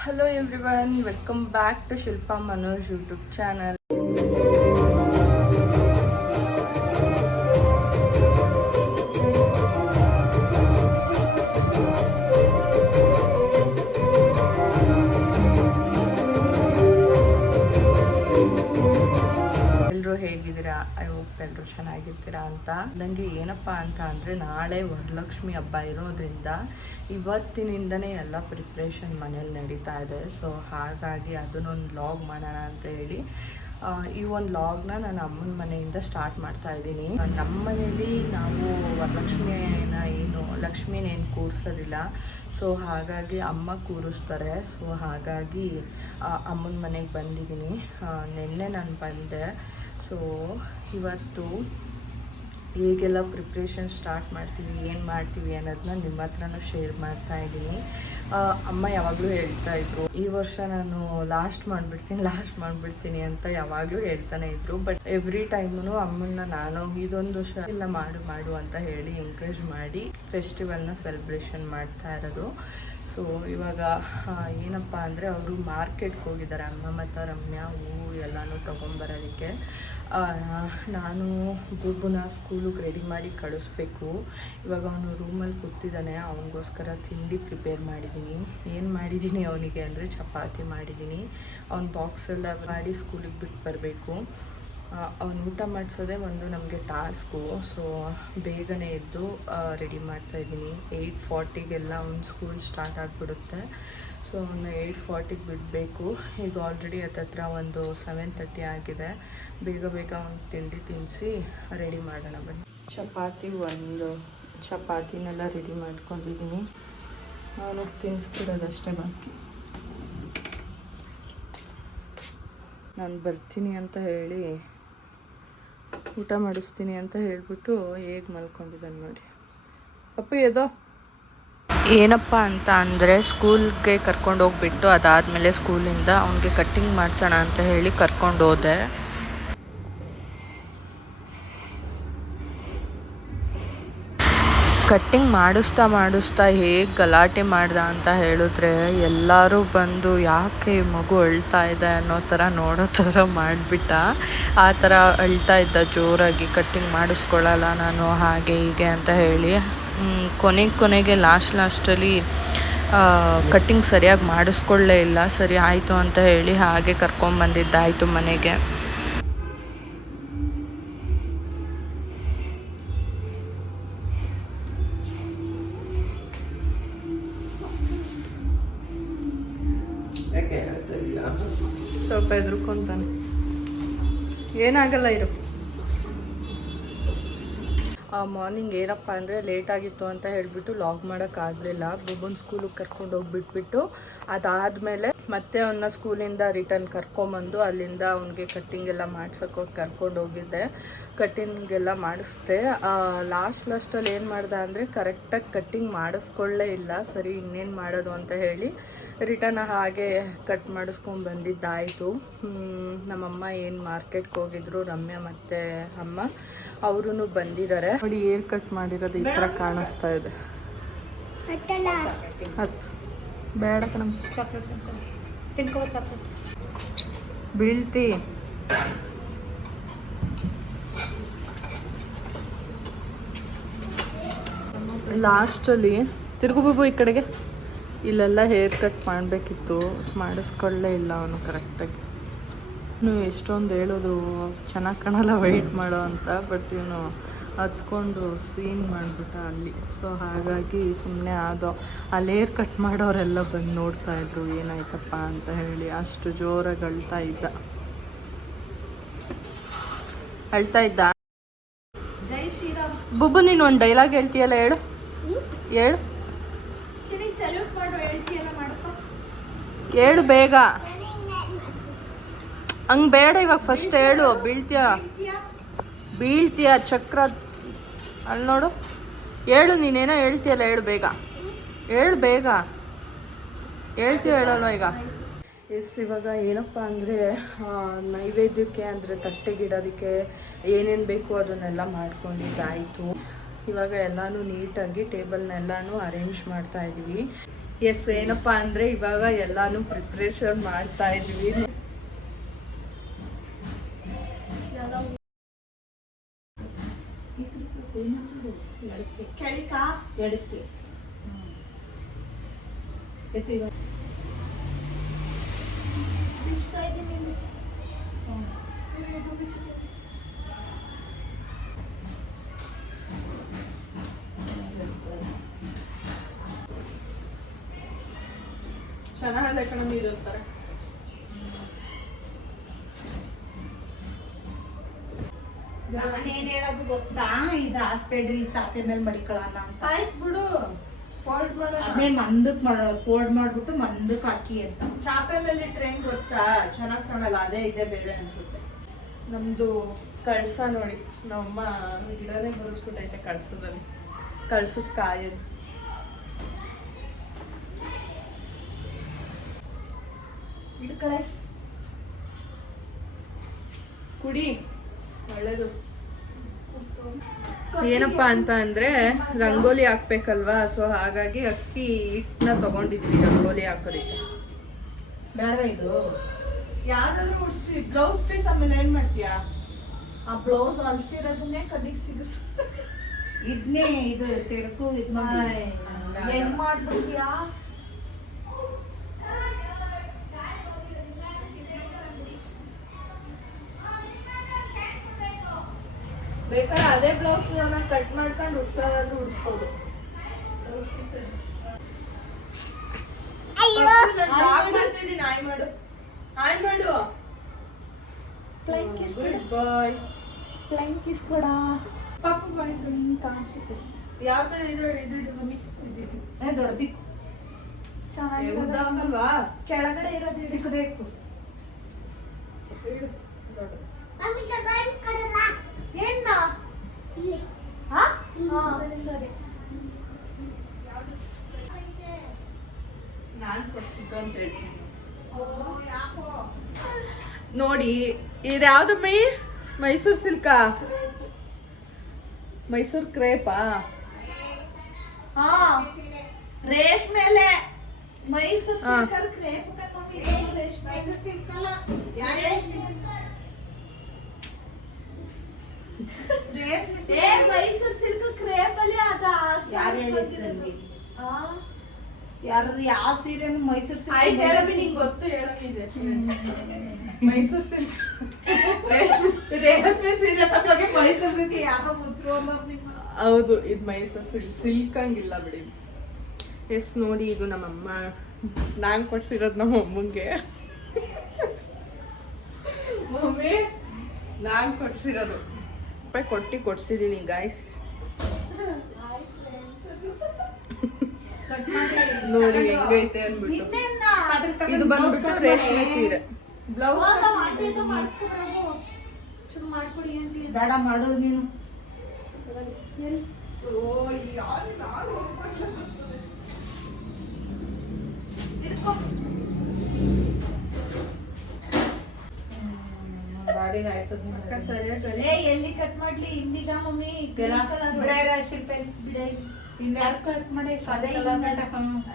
hello everyone welcome back to Shilpa Manoj YouTube channel ಚೆನ್ನಾಗಿರ್ತೀರಾ ಅಂತ. ನನಗೆ ಏನಪ್ಪ ಅಂತ ಅಂದರೆ ನಾಳೆ ವರಲಕ್ಷ್ಮಿ ಹಬ್ಬ ಇರೋದ್ರಿಂದ ಇವತ್ತಿನಿಂದನೇ ಎಲ್ಲ ಪ್ರಿಪ್ರೇಷನ್ ಮನೇಲಿ ನಡೀತಾ ಇದೆ. ಸೊ ಹಾಗಾಗಿ ಅದನ್ನೊಂದು ಲಾಗ್ ಮಾಡೋಣ ಅಂತ ಹೇಳಿ ಈ ಒಂದು ಲಾಗ್ನ ನಾನು ಅಮ್ಮನ ಮನೆಯಿಂದ ಸ್ಟಾರ್ಟ್ ಮಾಡ್ತಾ ಇದ್ದೀನಿ. ನಮ್ಮ ಮನೇಲಿ ನಾವು ವರಲಕ್ಷ್ಮಿನ ಏನು ಲಕ್ಷ್ಮಿನೇನು ಕೂರಿಸೋದಿಲ್ಲ. ಸೊ ಹಾಗಾಗಿ ಅಮ್ಮ ಕೂರಿಸ್ತಾರೆ. ಸೊ ಹಾಗಾಗಿ ಅಮ್ಮನ ಮನೆಗೆ ಬಂದಿದ್ದೀನಿ. ನಿನ್ನೆ ನಾನು ಬಂದೆ. ಸೊ ಇವತ್ತು ಹೇಗೆಲ್ಲ ಪ್ರಿಪ್ರೇಷನ್ ಸ್ಟಾರ್ಟ್ ಮಾಡ್ತೀವಿ, ಏನು ಮಾಡ್ತೀವಿ ಅನ್ನೋದನ್ನ ನಿಮ್ಮ ಹತ್ರನೂ ಶೇರ್ ಮಾಡ್ತಾ ಇದ್ದೀನಿ. ಅಮ್ಮ ಯಾವಾಗಲೂ ಹೇಳ್ತಾ ಇದ್ರು, ಈ ವರ್ಷ ನಾನು ಲಾಸ್ಟ್ ಮಾಡಿಬಿಡ್ತೀನಿ ಲಾಸ್ಟ್ ಮಾಡಿಬಿಡ್ತೀನಿ ಅಂತ ಯಾವಾಗಲೂ ಹೇಳ್ತಾನೆ ಇದ್ರು. ಬಟ್ ಎವ್ರಿ ಟೈಮು ಅಮ್ಮನ್ನ ನಾನು ಇದೊಂದು ವರ್ಷ ಎಲ್ಲ ಮಾಡು ಮಾಡು ಅಂತ ಹೇಳಿ ಎಂಕರೇಜ್ ಮಾಡಿ ಫೆಸ್ಟಿವಲ್ನ ಸೆಲೆಬ್ರೇಷನ್ ಮಾಡ್ತಾ ಇರೋದು. ಸೊ ಇವಾಗ ಏನಪ್ಪ ಅಂದರೆ ಅವರು ಮಾರ್ಕೆಟ್ಗೆ ಹೋಗಿದ್ದಾರೆ. ಅಮ್ಮ ಮತ್ತು ರಮ್ಯಾ ಹೂವು ಎಲ್ಲನೂ ತೊಗೊಂಬರೋದಕ್ಕೆ. ನಾನು ಗುಬ್ಬುನ ಸ್ಕೂಲಿಗೆ ರೆಡಿ ಮಾಡಿ ಕಳಿಸ್ಬೇಕು. ಇವಾಗ ಅವನು ರೂಮಲ್ಲಿ ಕೂತಿದ್ದಾನೆ. ಅವನಿಗೋಸ್ಕರ ತಿಂಡಿ ಪ್ರಿಪೇರ್ ಮಾಡಿದ್ದೀನಿ. ಏನು ಮಾಡಿದ್ದೀನಿ ಅವನಿಗೆ ಅಂದರೆ ಚಪಾತಿ ಮಾಡಿದ್ದೀನಿ. ಅವ್ನ ಬಾಕ್ಸೆಲ್ಲ ಮಾಡಿ ಸ್ಕೂಲಿಗೆ ಬಿಟ್ಟು ಬರಬೇಕು. ಅವ್ನು ಊಟ ಮಾಡಿಸೋದೇ ಒಂದು ನಮಗೆ ಟಾಸ್ಕು. ಸೊ ಬೇಗನೆ ಎದ್ದು ರೆಡಿ ಮಾಡ್ತಾ ಇದ್ದೀನಿ. ಏಯ್ಟ್ ಫಾರ್ಟಿಗೆಲ್ಲ ಅವ್ನು ಸ್ಕೂಲ್ ಸ್ಟಾರ್ಟ್ ಆಗಿಬಿಡುತ್ತೆ. ಸೊ ಅವನ್ನ ಏಯ್ಟ್ ಫಾರ್ಟಿಗೆ ಬಿಡಬೇಕು. ಈಗ ಆಲ್ರೆಡಿ ಹತ್ತತ್ರ ಒಂದು ಸೆವೆನ್ ತರ್ಟಿ ಆಗಿದೆ. ಬೇಗ ಬೇಗ ಅವ್ನು ತಿಂಡಿ ತಿನ್ನಿಸಿ ರೆಡಿ ಮಾಡೋಣ ಬನ್ನಿ. ಚಪಾತಿ ಒಂದು. ಚಪಾತಿನೆಲ್ಲ ರೆಡಿ ಮಾಡ್ಕೊಂಡಿದ್ದೀನಿ. ಅವನಿಗೆ ತಿನ್ನಿಸ್ಬಿಡೋದಷ್ಟೇ ಬಾಕಿ. ನಾನು ಬರ್ತೀನಿ ಅಂತ ಹೇಳಿ ಊಟ ಮಾಡಿಸ್ತೀನಿ ಅಂತ ಹೇಳಿಬಿಟ್ಟು ಹೇಗೆ ಮಲ್ಕೊಂಡಿದ್ದಾನೆ ನೋಡಿ. ಅಪ್ಪ, ಎದೋ? ಏನಪ್ಪ ಅಂತ ಅಂದರೆ ಸ್ಕೂಲ್ಗೆ ಕರ್ಕೊಂಡು ಹೋಗ್ಬಿಟ್ಟು ಅದಾದಮೇಲೆ ಸ್ಕೂಲಿಂದ ಅವನಿಗೆ ಕಟ್ಟಿಂಗ್ ಮಾಡಿಸೋಣ ಅಂತ ಹೇಳಿ ಕರ್ಕೊಂಡು ಹೋದೆ ಕಟ್ಟಿಂಗ್ ಮಾಡಿಸ್ತಾ ಮಾಡಿಸ್ತಾ ಹೇಗೆ ಗಲಾಟೆ ಮಾಡ್ದ ಅಂತ ಹೇಳಿದ್ರೆ ಎಲ್ಲರೂ ಬಂದು ಯಾಕೆ ಈ ಮಗು ಅಳ್ತಾ ಇದೆ ಅನ್ನೋ ಥರ ನೋಡೋ ಥರ ಮಾಡಿಬಿಟ್ಟ. ಆ ಥರ ಅಳ್ತಾ ಇದ್ದ ಜೋರಾಗಿ ಕಟ್ಟಿಂಗ್ ಮಾಡಿಸ್ಕೊಳ್ಳಲ್ಲ ನಾನು, ಹಾಗೆ ಹೀಗೆ ಅಂತ ಹೇಳಿ. ಕೊನೆಗೆ ಕೊನೆಗೆ ಲಾಸ್ಟ್ ಲಾಸ್ಟಲ್ಲಿ ಕಟ್ಟಿಂಗ್ ಸರಿಯಾಗಿ ಮಾಡಿಸ್ಕೊಳ್ಳೇ ಇಲ್ಲ, ಸರಿ ಆಯಿತು ಅಂತ ಹೇಳಿ ಹಾಗೆ ಕರ್ಕೊಂಬಂದಿದ್ದಾಯಿತು ಮನೆಗೆ. ಸ್ವಲ್ಪ ಎದುರ್ಕೊಂತಾನೆ ಏನಾಗಲ್ಲ ಇರು. ಮಾರ್ನಿಂಗ್ ಏನಪ್ಪ ಅಂದರೆ ಲೇಟ್ ಆಗಿತ್ತು ಅಂತ ಹೇಳಿಬಿಟ್ಟು ಲಾಗ್ ಮಾಡೋಕ್ಕಾಗಲಿಲ್ಲ ಬೊಬ್ಬನ ಸ್ಕೂಲಿಗೆ ಕರ್ಕೊಂಡು ಹೋಗ್ಬಿಟ್ಬಿಟ್ಟು ಅದಾದಮೇಲೆ ಮತ್ತೆ ಅವನ್ನ ಸ್ಕೂಲಿಂದ ರಿಟರ್ನ್ ಕರ್ಕೊಂಬಂದು ಅಲ್ಲಿಂದ ಅವನಿಗೆ ಕಟ್ಟಿಂಗ್ ಎಲ್ಲ ಮಾಡ್ಸೋಕೆ ಹೋಗಿ ಕರ್ಕೊಂಡು ಹೋಗಿದ್ದೆ. ಕಟ್ಟಿಂಗ್ ಎಲ್ಲ ಮಾಡಿಸ್ದೆ. ಲಾಸ್ಟ್ ಲಾಸ್ಟಲ್ಲಿ ಏನು ಮಾಡ್ದೆ ಅಂದರೆ ಕರೆಕ್ಟಾಗಿ ಕಟ್ಟಿಂಗ್ ಮಾಡಿಸ್ಕೊಳ್ಳೇ ಇಲ್ಲ. ಸರಿ, ಇನ್ನೇನು ಮಾಡೋದು ಅಂತ ಹೇಳಿ ರಿಟರ್ನ್ ಹಾಗೆ ಕಟ್ ಮಾಡಿಸ್ಕೊಂಡು ಬಂದಿದ್ದಾಯಿತು. ನಮ್ಮಮ್ಮ ಏನು ಮಾರ್ಕೆಟ್ಗೆ ಹೋಗಿದ್ರು ರಮ್ಯಾ ಮತ್ತು ಅಮ್ಮ ಅವರು ಬಂದಿದ್ದಾರೆ. ನೋಡಿ ಏರ್ ಕಟ್ ಮಾಡಿರೋದು ಈ ಥರ ಕಾಣಿಸ್ತಾ ಇದೆ. ಹತ್ತು. ಬೇಡ ಕಣಮ್ ಬೀಳ್ತಿ. ಲಾಸ್ಟಲ್ಲಿ ತಿರುಗು ಬಾಬು ಈ ಕಡೆಗೆ. ಇಲ್ಲೆಲ್ಲ ಹೇರ್ ಕಟ್ ಮಾಡಬೇಕಿತ್ತು. ಮಾಡಿಸ್ಕೊಳ್ಳೇ ಇಲ್ಲ ಅವನು ಕರೆಕ್ಟಾಗಿ ಇನ್ನು ಎಷ್ಟೊಂದು ಹೇಳೋದು ಚೆನ್ನಾಗಿ ಕಾಣಲ್ಲ ವೆಯ್ಟ್ ಮಾಡೋ ಅಂತ ಬಟ್ ಇವನು ಹತ್ಕೊಂಡು ಸೀನ್ ಮಾಡಿಬಿಟ್ಟ ಅಲ್ಲಿ. ಸೊ ಹಾಗಾಗಿ ಸುಮ್ಮನೆ ಆದೋ ಅಲ್ಲಿ ಹೇರ್ ಕಟ್ ಮಾಡೋರೆಲ್ಲ ಬಂದು ನೋಡ್ತಾ ಇದ್ರು ಏನಾಯ್ತಪ್ಪ ಅಂತ ಹೇಳಿ. ಅಷ್ಟು ಜೋರಾಗಿ ಅಳ್ತಾ ಇದ್ದ. ಅಳ್ತಾ ಇದ್ದ? ಬುಬ್ಬು ನೀನು ಒಂದು ಡೈಲಾಗ್ ಹೇಳ್ತೀಯಲ್ಲ ಹೇಳು? ಹೇಳು. ಸಲ್ಯೂಟ್ ಮಾಡು ಹೇಳ್ತೀಯಲ್ಲ ಮಾಡಪ್ಪ ಹೇಳು ಬೇಗ. ಹಂಗ್ ಬೇಡ ಇವಾಗ ಫಸ್ಟ್ ಹೇಳು ಬೀಳ್ತೀಯ? ಬೀಳ್ತೀಯ? ಚಕ್ರ? ಅಲ್ಲಿ ನೋಡು. ಹೇಳು ನೀನೇನೋ ಹೇಳ್ತೀಯಲ್ಲ ಹೇಳು ಬೇಗ. ಹೇಳು ಬೇಗ. ಹೇಳ್ತೀಯ ಹೇಳಲ್ವ ಈಗ. ಎಸ್ ಇವಾಗ ಏನಪ್ಪ ಅಂದರೆ ನೈವೇದ್ಯಕ್ಕೆ ಅಂದರೆ ತಟ್ಟೆಗಿಡೋದಕ್ಕೆ ಏನೇನು ಬೇಕು ಅದನ್ನೆಲ್ಲ ಮಾಡ್ಕೊಂಡಿದ್ದಾಯಿತು. ಇವಾಗ ಎಲ್ಲನೂ ನೀಟಾಗಿ ಟೇಬಲ್ನೆಲ್ಲನೂ ಅರೇಂಜ್ ಮಾಡ್ತಾ ಇದ್ವಿ. ಎಸ್ ಏನಪ್ಪ ಅಂದ್ರೆ ಇವಾಗ ಎಲ್ಲಾನು ಪ್ರಿಪ್ರೇಷನ್ ಮಾಡ್ತಾ ಇದೀವಿ. ಚೆನ್ನಾಗಿದೆ ಕಣ ಇದು ತರ ನಾನೇನ್ ಹೇಳೋದು ಗೊತ್ತಾ? ಇದು ಹಾಸ್ಬೇಡ್ರಿ ಚಾಪೆ ಮೇಲೆ ಮಡಿಕೊಳ್ಳೋಣ ಅಂತ. ಆಯ್ತು ಬಿಡು. ಫೋಲ್ಡ್ ಮಾಡೋಣ. ಅದೇ ಮಂದಕ್ ಮಾಡ ಫೋಲ್ಡ್ ಮಾಡ್ಬಿಟ್ಟು ಮಂದಕ್ ಹಾಕಿ ಅಂತ. ಚಾಪೆ ಮೇಲೆ ಟ್ರೈನ್ ಗೊತ್ತಾ? ಚೆನ್ನಾಗಿ ಕಾಣಲ್ಲ ಅದೇ ಇದೆ ಬೇರೆ ಅನ್ಸುತ್ತೆ. ನಮ್ದು ಕಳ್ಸ ನೋಡಿ. ನಮ್ಮಮ್ಮ ಗಿಡನೇ ಬರೆಸ್ಬಿಟ್ಟೈತೆ ಕಳ್ಸದಲ್ಲಿ ಕಳ್ಸದ ಕಾಯದು ಇಡ್ಕಳೆ ಕುಡಿ. ಒಳ್ಳೇದು. ಏನಪ್ಪಾ ಅಂತ ಅಂದ್ರೆ ರಂಗೋಲಿ ಹಾಕ್ಬೇಕಲ್ವಾ? ಸೊ ಹಾಗಾಗಿ ಅಕ್ಕಿ ಹಿಟ್ಟನ್ನ ತಗೊಂಡಿದೀವಿ ರಂಗೋಲಿ ಹಾಕೋದಕ್ಕೆ. ಬೇಡ ಇದು? ಯಾವ್ದಾದ್ರು ಉಡ್ಸಿ ಬ್ಲೌಸ್ ಪೀಸ್ ಆಮೇಲೆ ಏನ್ ಮಾಡ್ತೀಯಾ? ಆ ಬ್ಲೌಸ್ ಅಲ್ಸಿರೋದನ್ನೇ ಕಣ್ಣಿಗೆ ಸಿಗಿಸ್. ಇದ್ನೇ ಇದು ಸೆರಕು ಇದ್ ಮಾಡ್ಬಿಡ್ತೀಯಾ? ಬೇಕಾದ್ರೆ ಅದೇ ಬ್ಲೌಸ್ ಕಟ್ ಮಾಡ್ಕೊಂಡು ಉಡ್ಸೋದಾದ್ರು ಉಡ್ಸ್ಬೋದು. ಮಾಡ್ತಿದ್ದೀನಿ ಆಯ್ ಮಾಡು. ಆಯ್ ಮಾಡು. ಕೊಡು. ಬಾಯ್ ಪ್ಲೈನ್ ಕಿಸ್ ಕೊಡ ಪಾಪ ಬಾಯ್ ಕಾಣಿಸುತ್ತೆ. ಯಾವ್ದು ಇದು ಇದು ಮಮ್ಮಿ ಇದಿದ್ದು ಏ ದೊಡ್ಡದಿಕ್ಕು ಚೆನ್ನಾಗಿರೋದು ಉದ್ದಾಗಲ್ವಾ ಕೆಳಗಡೆ ಇರೋದು ಚಿಕ್ಕದೇಕು ದೊಡ್ಡ ಏನ್ನ ಹಾ ಹಾ ಸರಿ. ನಾನು ಕೊಡ್ಸಿದ್ದು ಅಂತ ಹೇಳ್ತೀನಿ. ನೋಡಿ ಇದು ಯಾವ್ದು ಮೈ? ಮೈಸೂರು ಸಿಲ್ಕಾ. ಮೈಸೂರು ಕ್ರೇಪಾ. ಹಾ ರೇಷ್ಮೆಲೆ ಮೈಸೂರು ಕ್ರೇಪ್ ರೇಷ್ಮೆ ರೇಷ್ಮೆ ಏ ಮೈಸೂರು ಸಿಲ್ಕ್ ಕ್ರೇಪ್ ಅಲ್ಲಿ ಅದ ಯಾರು ಹೇಳಿದ್ರಲ್ಲಿ ಯಾರು ಯಾವ ಸೀರೆನು ಮೈಸೂರು ಆಯ್ತು ಹೇಳಮ್ಮಿ ಸೀರೆ ನಿಂಗೆ ಗೊತ್ತು ಹೇಳಮ್ಮಿ ಇದೆ ಮೈಸೂರು ಸಿಲ್ಕ್. ರೇಷ್ಮೆ ರೇಷ್ಮೆ ಸೀರೆ ಮೈಸೂರು ಸಿಲ್ಕ್ ಯಾರೋ ಮುಚ್ಚು ಹೌದು ಇದು ಮೈಸೂರು ಸಿಲ್ಕ್. ಸಿಲ್ಕ್ ಹಂಗಿಲ್ಲ ಬಿಡಿ. ಎಸ್ ನೋಡಿ ಇದು ನಮ್ಮಮ್ಮ. ನಾನು ಕೊಡ್ಸಿರೋದು ನಮ್ಮ ಅಮ್ಮಂಗೆ. ಮಮ್ಮಿ ನಾನು ಕೊಡ್ಸಿರೋದು. ರೂಪಾಯಿ ಕೊಟ್ಟು ಕೊಡ್ಸಿದ್ದೀನಿ ಗಾಯ್ಸ್ ನೋಡಿ ಹೆಂಗೈತೆ ಅಂದ್ಬಿಟ್ಟು. ಇದು ಬಂದ್ಬಿಟ್ಟು ರೇಷ್ಮೆ. ಸೀರೆ. ಬೇಡ ಮಾಡು ನೀನು. ಬಾಡಿಗೆ ಆಯ್ತದ ಸರಿಯಾಗಿ ಏ ಎಲ್ಲಿ ಕಟ್ ಮಾಡ್ಲಿ? ಇಲ್ಲಿಗ ಮಮ್ಮಿ? green colour. ಬಿಡಾರ ಶಿಲ್ಪೆ ಬಿಡೆ. ಇನ್ಯಾರು ಕಟ್ ಮಾಡಿ? ಅದೇ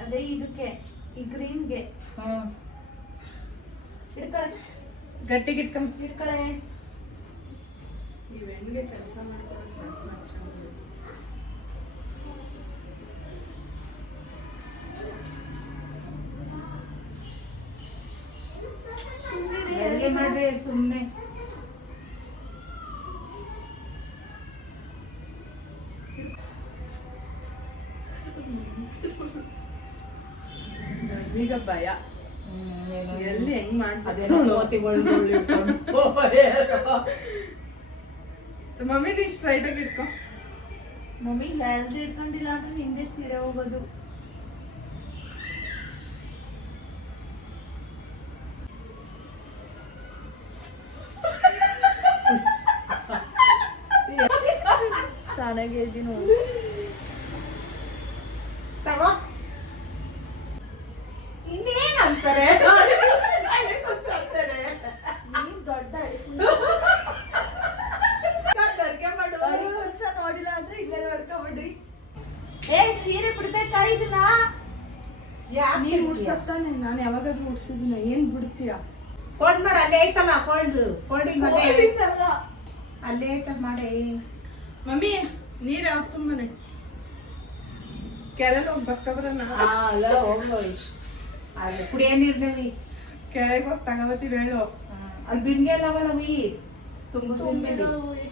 ಅದೇ ಇದಕ್ಕೆ ಈ ಗ್ರೀನ್ಗೆ. ಹಾಂ ಹಿಡ್ಕೊಳ. ಗಟ್ಟಿಗೆ ಇಟ್ಕೊಂಡ್ ಹಿಡ್ಕಳೆ. ಈ ಹೆಣ್ಣಿಗೆ ಕೆಲಸ ಅಡುಗೆ ಮಾಡ್ರಿ? ಸುಮ್ಮನೆ ಭಯ. ಎಲ್ಲಿ ಹೆಂಗ್ ಮಾಡ್ತಾರೆ ಮಮ್ಮಿ ನೀ ಸ್ಟ್ರೈಟ್ ಆಗಿ ಇಟ್ಕೊ. ಮಮ್ಮಿ ಎಳ್ದು ಇಟ್ಕೊಂಡಿಲ್ಲ ಅಂದ್ರೆ ಹಿಂದೆ ಸೀರೆ ಹೋಗೋದು. ಚೆನ್ನಾಗಿ ನೀನ್ ದೊಡ್ಡ ನೋಡಿಲ್ಲ ಅಂದ್ರೆ ಇಲ್ಲೇ ನೋಡ್ಕೊಂಬಿಡ್ರಿ. ಏ ಸೀರೆ ಬಿಡ್ಬೇಕಾ ಇದನ್ನ? ತರಿಸಿದ್ದೀನಿ ಏನ್ ಬಿಡ್ತೀಯ? ಫೋಲ್ಡ್ ಮಾಡು ಅಲ್ಲೇ ಐತಲ್ಲ ಫೋಲ್ಡ್ ಫೋಲ್ಡಿಂಗ್ ಅಲ್ಲೇ. ಐತಲ್ಲ ಮಾಡಿ. ಮಮ್ಮಿ ನೀರು ಯಾವ ತುಂಬನೆ ಕೆರೆಗೆ ಹೋಗಿ ಬಕ್ಕ ಬರೋಣ ಅಲ್ಲ ಕುಡಿಯೋ ನೀರ್ನವಿ ಕೆರೆಗೆ ಹೋಗಿ ತಗೋಬತ್ತೀವಿ ಹೇಳು. ಅಲ್ಲಿ ಬಿನ್ಗೆ ಅಲ್ಲವಲ್ಲ ಅವಿ ತುಂಬ ತುಂಬಿದಾವೆ.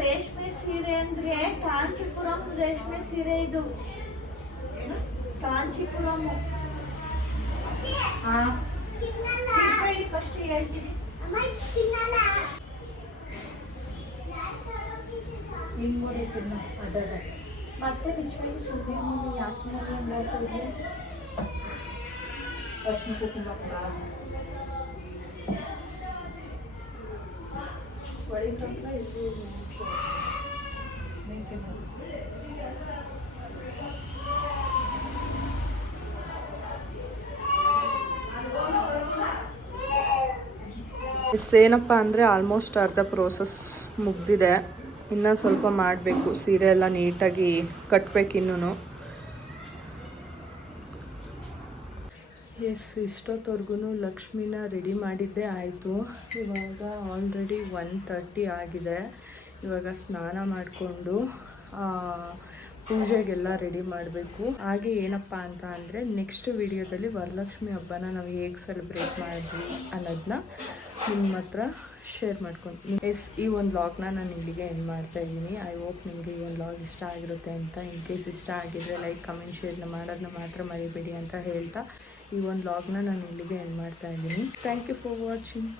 ರೇಷ್ಮೆ ಸೀರೆ ಅಂದ್ರೆ ಕಾಂಚಿಪುರಂ ರೇಷ್ಮೆ ಸೀರೆ ಇದು. ಕಾಂಚಿಪುರಂ. ಫಸ್ಟ್ ಹೇಳ್ತೀನಿ. ಹಿಂಗ್ ಹೊಡಿತೀನಿ ನಾನು, ಅಡ್ಡದ ಮತ್ತೆ ನಿಜವಾಗಿ ಸುಮ್ಮನೆ ಯಾಕೆ ನೋಡ್ತಿದ್ದೆ ಅರ್ಶಿನ ಕುಂಕುಮ ಕೊಡ. ಏನಪ್ಪ ಅಂದರೆ ಆಲ್ಮೋಸ್ಟ್ ಅರ್ಧ ಪ್ರೋಸೆಸ್ ಮುಗ್ದಿದೆ. ಇನ್ನೂ ಸ್ವಲ್ಪ ಮಾಡಬೇಕು. ಸೀರೆ ಎಲ್ಲ ನೀಟಾಗಿ ಕಟ್ಬೇಕು ಇನ್ನೂ ಎಸ್ ಇಷ್ಟೊತ್ತವರೆಗೂ ಲಕ್ಷ್ಮಿನ ರೆಡಿ ಮಾಡಿದ್ದೆ ಆಯಿತು. ಇವಾಗ ಆಲ್ರೆಡಿ ಒನ್ ತರ್ಟಿ ಆಗಿದೆ. ಇವಾಗ ಸ್ನಾನ ಮಾಡಿಕೊಂಡು ಪೂಜೆಗೆಲ್ಲ ರೆಡಿ ಮಾಡಬೇಕು. ಹಾಗೆ ಏನಪ್ಪ ಅಂತ ಅಂದರೆ ನೆಕ್ಸ್ಟ್ ವಿಡಿಯೋದಲ್ಲಿ ವರಲಕ್ಷ್ಮಿ ಹಬ್ಬನ ನಾವು ಹೇಗೆ ಸೆಲೆಬ್ರೇಟ್ ಮಾಡಿದ್ವಿ ಅನ್ನೋದನ್ನ ನಿಮ್ಮ ಹತ್ರ ಶೇರ್ ಮಾಡ್ಕೊಂಡು ಎಸ್ ಈ ಒಂದು ಲಾಗ್ನ ನಾನು ಇಲ್ಲಿಗೆ ಎಂಡ್ ಮಾಡ್ತಾ ಇದ್ದೀನಿ. ಐ ಹೋಪ್ ನಿಮಗೆ ಈ ಒಂದು ಲಾಗ್ ಇಷ್ಟ ಆಗಿರುತ್ತೆ ಅಂತ. ಇನ್ ಕೇಸ್ ಇಷ್ಟ ಆಗಿದ್ರೆ ಲೈಕ್ ಕಮೆಂಟ್ ಶೇರ್ನ ಮಾಡೋದನ್ನ ಮಾತ್ರ ಮರಿಬೇಡಿ ಅಂತ ಹೇಳ್ತಾ ಈ ಒಂದು ಲಾಗ್ನ ನಾನು ಇಲ್ಲಿಗೆ ಎಂಡ್ ಮಾಡ್ತಾ ಇದ್ದೀನಿ. Thank you for watching